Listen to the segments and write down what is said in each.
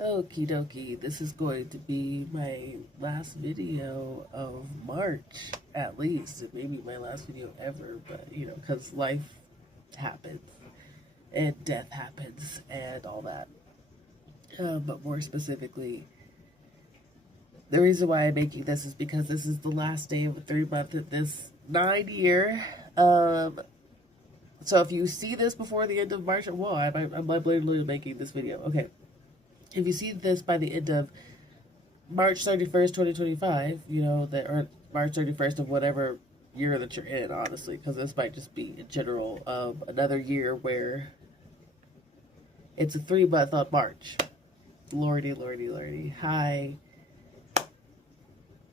Okie dokie, this is going to be my last video of March, at least. It may be my last video ever, but because life happens and death happens and all that. But more specifically, the reason why I'm making this is because this is the last day of a 3 month of this 9 year. So if you see this before the end of March, whoa, I'm literally making this video. Okay. If you see this by the end of March 31st, 2025, or March 31st of whatever year that you're in, honestly, because this might just be in general another year where it's a 3 month on March. Lordy, lordy, lordy. Hi.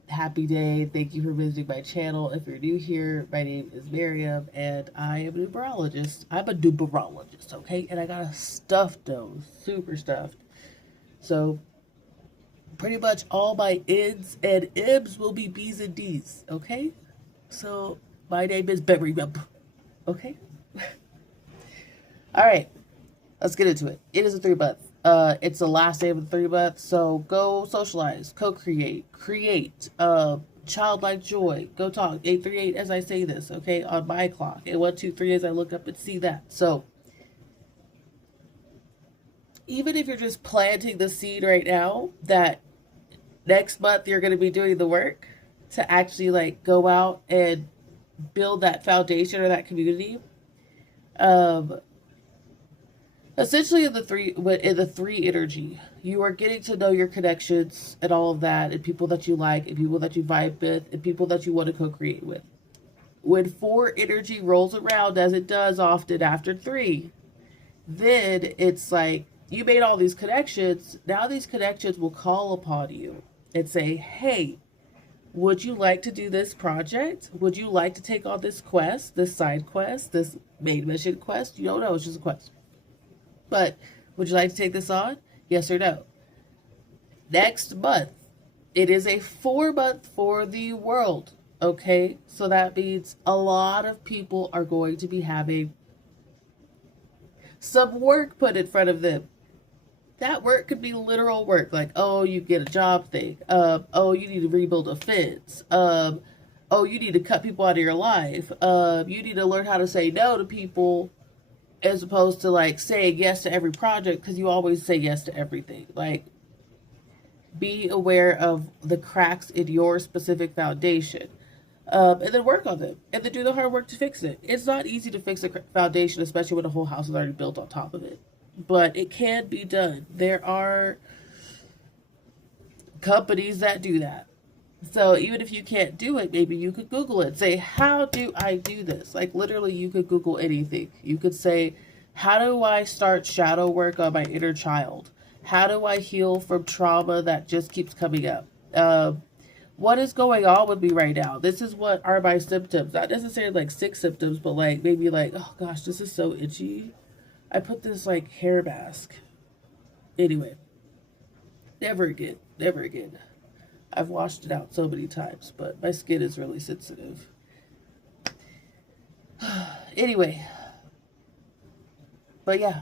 Happy day. Thank you for visiting my channel. If you're new here, my name is Miriam, and I am a numerologist. I'm a numerologist, okay? And I got a stuffed nose, super stuffed. So pretty much all my N's and M's will be B's and D's, okay? So my name is Miriam, okay? All right, let's get into it. It is a 3 month. It's the last day of the 3 month, so go socialize, co-create, create, childlike joy. Go talk. 838 as I say this, okay, on my clock. And 123 as I look up and see that. So even if you're just planting the seed right now that next month you're going to be doing the work to actually like go out and build that foundation or that community. Essentially in the three energy, you are getting to know your connections and all of that, and people that you like, and people that you vibe with, and people that you want to co-create with. When 4 energy rolls around, as it does often after 3, then it's like you made all these connections. Now these connections will call upon you and say, hey, would you like to do this project? Would you like to take on this quest, this side quest, this main mission quest? You don't know, it's just a quest. But would you like to take this on? Yes or no? Next month, it is a 4 month for the world. Okay? So that means a lot of people are going to be having some work put in front of them. That work could be literal work, like, oh, you get a job thing. Oh, you need to rebuild a fence. Oh, you need to cut people out of your life. You need to learn how to say no to people as opposed to like saying yes to every project, because you always say yes to everything. Like, be aware of the cracks in your specific foundation, and then work on them, and then do the hard work to fix it. It's not easy to fix a foundation, especially when a whole house is already built on top of it, but it can be done. There are companies that do that. So even if you can't do it, maybe you could Google it. Say, how do I do this? Like, literally, you could Google anything. You could say, how do I start shadow work on my inner child? How do I heal from trauma that just keeps coming up? What is going on with me right now? This is what are my symptoms. Not necessarily like sick symptoms, but like maybe like, oh gosh, this is so itchy. I put this like hair mask. Anyway, never again. Never again. I've washed it out so many times, but my skin is really sensitive. Anyway, but yeah,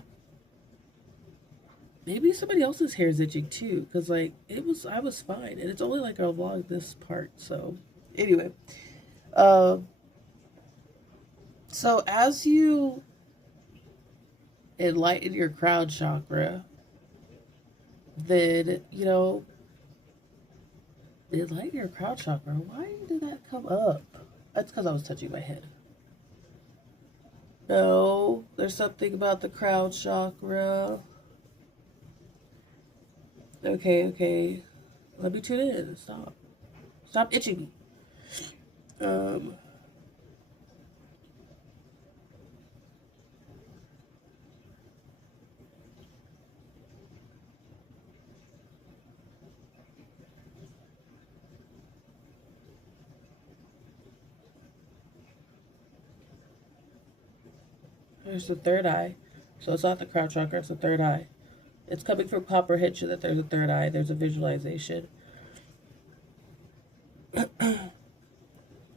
maybe somebody else's hair is itching too, because like I was fine, and it's only like along this part. So anyway, so as you enlighten your crown chakra, then enlighten your crown chakra. Why did that come up? That's because I was touching my head. No, there's something about the crown chakra. Okay, okay. Let me tune in. Stop. Stop itching me. There's the third eye. So it's not the crown chakra, it's the third eye. It's coming from comprehension that there's a third eye. There's a visualization.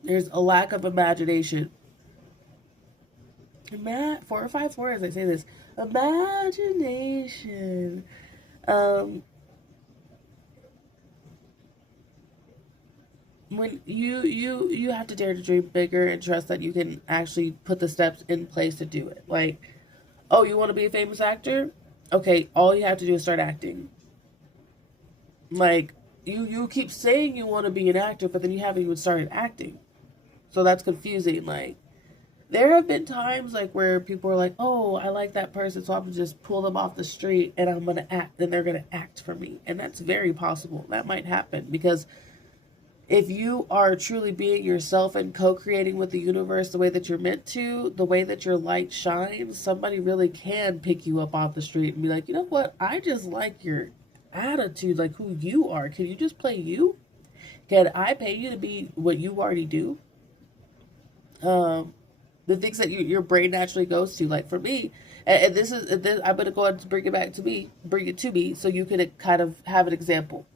There's a lack of imagination. 4 or 5 4 as I say this. Imagination. when you have to dare to dream bigger and trust that you can actually put the steps in place to do it. Like, oh, you want to be a famous actor? Okay, all you have to do is start acting. Like, you keep saying you want to be an actor, but then you haven't even started acting. So that's confusing. Like, there have been times like where people are like, "Oh, I like that person, so I'm gonna just pull them off the street and I'm gonna act, and they're gonna act for me." And that's very possible. That might happen because if you are truly being yourself and co-creating with the universe the way that you're meant to, the way that your light shines, somebody really can pick you up off the street and be like, "You know what? I just like your attitude, like who you are. Can you just play you? Can I pay you to be what you already do?" Um, the things that your brain naturally goes to. Like for me, and this, I'm gonna go ahead and bring it to me, so you can kind of have an example.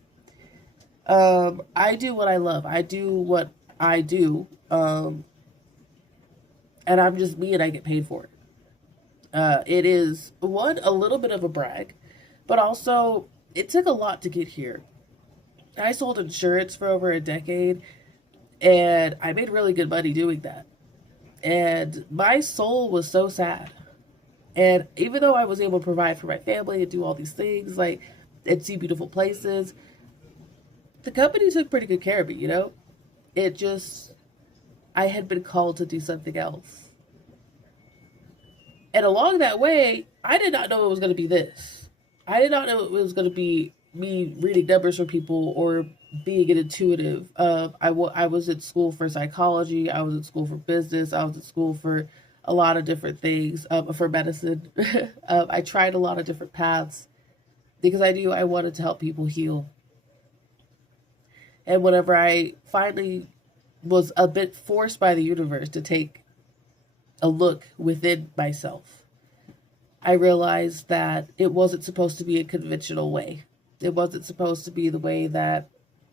I do what I love. I do what I do, and I'm just me, and I get paid for it. It is one a little bit of a brag, but also it took a lot to get here. I sold insurance for over a decade, and I made really good money doing that. And my soul was so sad. And even though I was able to provide for my family and do all these things, like, and see beautiful places, the company took pretty good care of me, you know? It just, I had been called to do something else. And along that way, I did not know it was going to be this. I did not know it was going to be me reading numbers for people or being an intuitive. I was at school for psychology. I was at school for business. I was at school for a lot of different things, for medicine. I tried a lot of different paths because I knew I wanted to help people heal. And whenever I finally was a bit forced by the universe to take a look within myself, I realized that it wasn't supposed to be a conventional way. It wasn't supposed to be the way that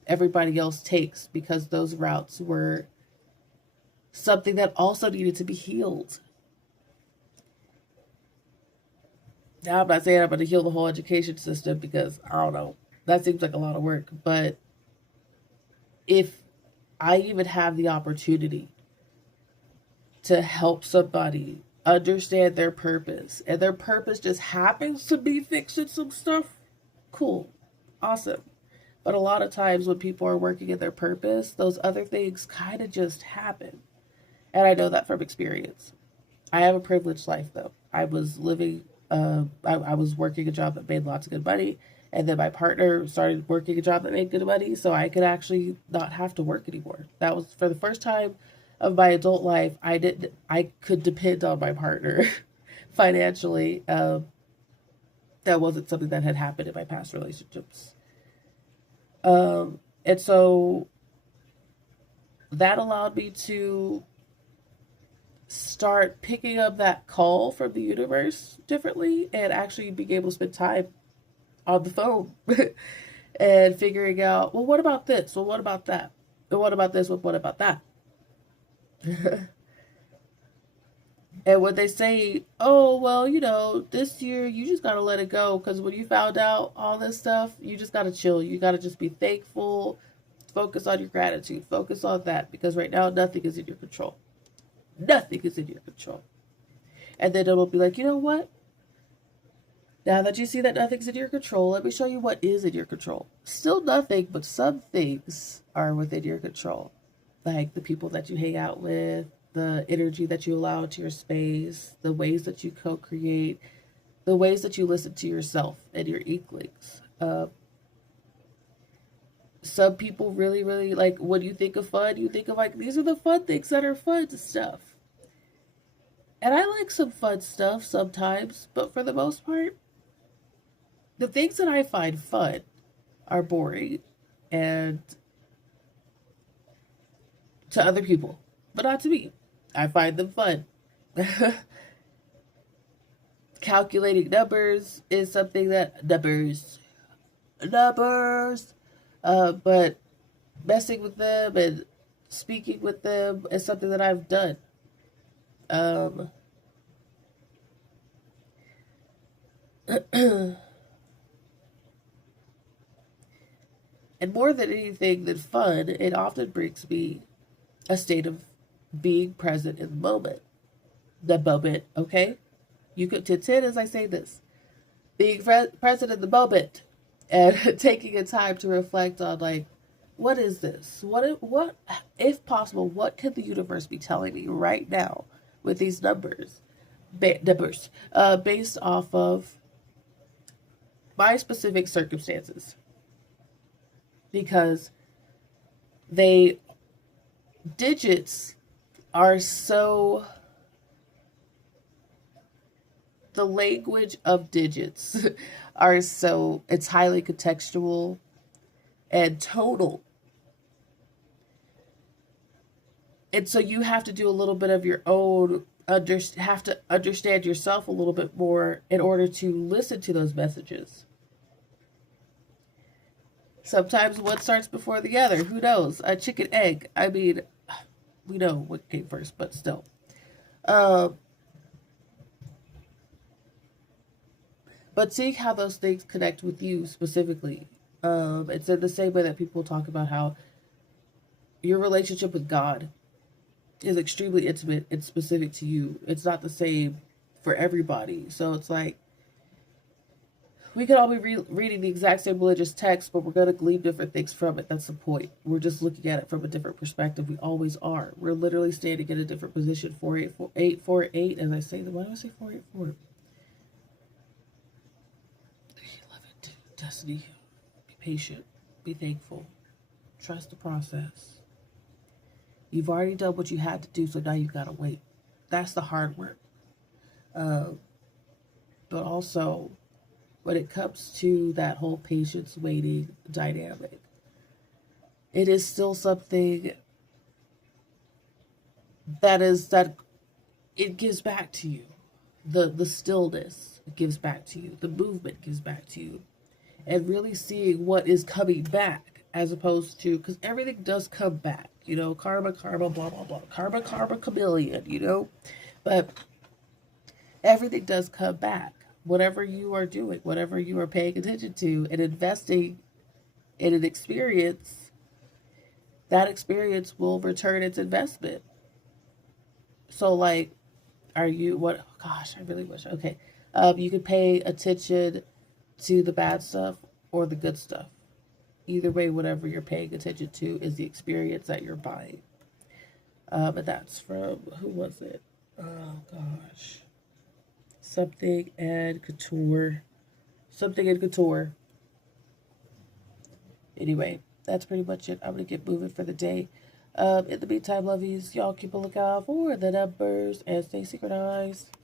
everybody else takes, because those routes were something that also needed to be healed. Now, I'm not saying I'm going to heal the whole education system because I don't know. That seems like a lot of work. But if I even have the opportunity to help somebody understand their purpose, and their purpose just happens to be fixing some stuff, cool, awesome. But a lot of times when people are working in their purpose, those other things kind of just happen. And I know that from experience. I have a privileged life though. I was living, I was working a job that made lots of good money. And then my partner started working a job that made good money. So I could actually not have to work anymore. That was for the first time of my adult life. I could depend on my partner financially. That wasn't something that had happened in my past relationships. And so that allowed me to start picking up that call from the universe differently and actually being able to spend time on the phone and figuring out, well, what about this? Well, what about that? And what about this? Well, what about that? And when they say, oh, well, this year you just got to let it go because when you found out all this stuff, you just got to chill. You got to just be thankful, focus on your gratitude, focus on that, because right now nothing is in your control. Nothing is in your control. And then it'll be like, you know what? Now that you see that nothing's in your control, let me show you what is in your control. Still nothing, but some things are within your control. Like the people that you hang out with, the energy that you allow into your space, the ways that you co-create, the ways that you listen to yourself and your inklings. Some people really, really, like, when you think of fun, you think of like, these are the fun things that are fun stuff. And I like some fun stuff sometimes, but for the most part, the things that I find fun are boring and to other people, but not to me. I find them fun. Calculating numbers is something that numbers, but messing with them and speaking with them is something that I've done. Um, And more than anything than fun, it often brings me a state of being present in the moment. The moment, okay? You could to 10 as I say this. Being present in the moment and taking a time to reflect on, like, what is this? What, if possible, what could the universe be telling me right now with these numbers? Based off of my specific circumstances. Because they, digits are so, the language of digits are so, it's highly contextual and tonal. And so you have to do a little bit of your own, have to understand yourself a little bit more in order to listen to those messages. Sometimes one starts before the other. Who knows? A chicken egg. I mean, we know what came first, but still. Um, but seeing how those things connect with you specifically. It's in the same way that people talk about how your relationship with God is extremely intimate and specific to you. It's not the same for everybody. So it's like, we could all be reading the exact same religious text, but we're going to glean different things from it. That's the point. We're just looking at it from a different perspective. We always are. We're literally standing in a different position. 4848, as I say. Why do I say 484? 11, destiny. Be patient. Be thankful. Trust the process. You've already done what you had to do, so now you've got to wait. That's the hard work. But also, when it comes to that whole patience waiting dynamic, it is still something that it gives back to you. The stillness gives back to you. The movement gives back to you. And really seeing what is coming back, as opposed to, because everything does come back, karma, blah, blah, blah, karma, chameleon, but everything does come back. Whatever you are doing, whatever you are paying attention to and investing in an experience, that experience will return its investment. So, like, gosh, I really wish, okay. You can pay attention to the bad stuff or the good stuff. Either way, whatever you're paying attention to is the experience that you're buying. And that's from, who was it? Oh, gosh. Something and Couture. Anyway, that's pretty much it. I'm going to get moving for the day. In the meantime, lovies, y'all keep a lookout for the numbers and stay synchronized.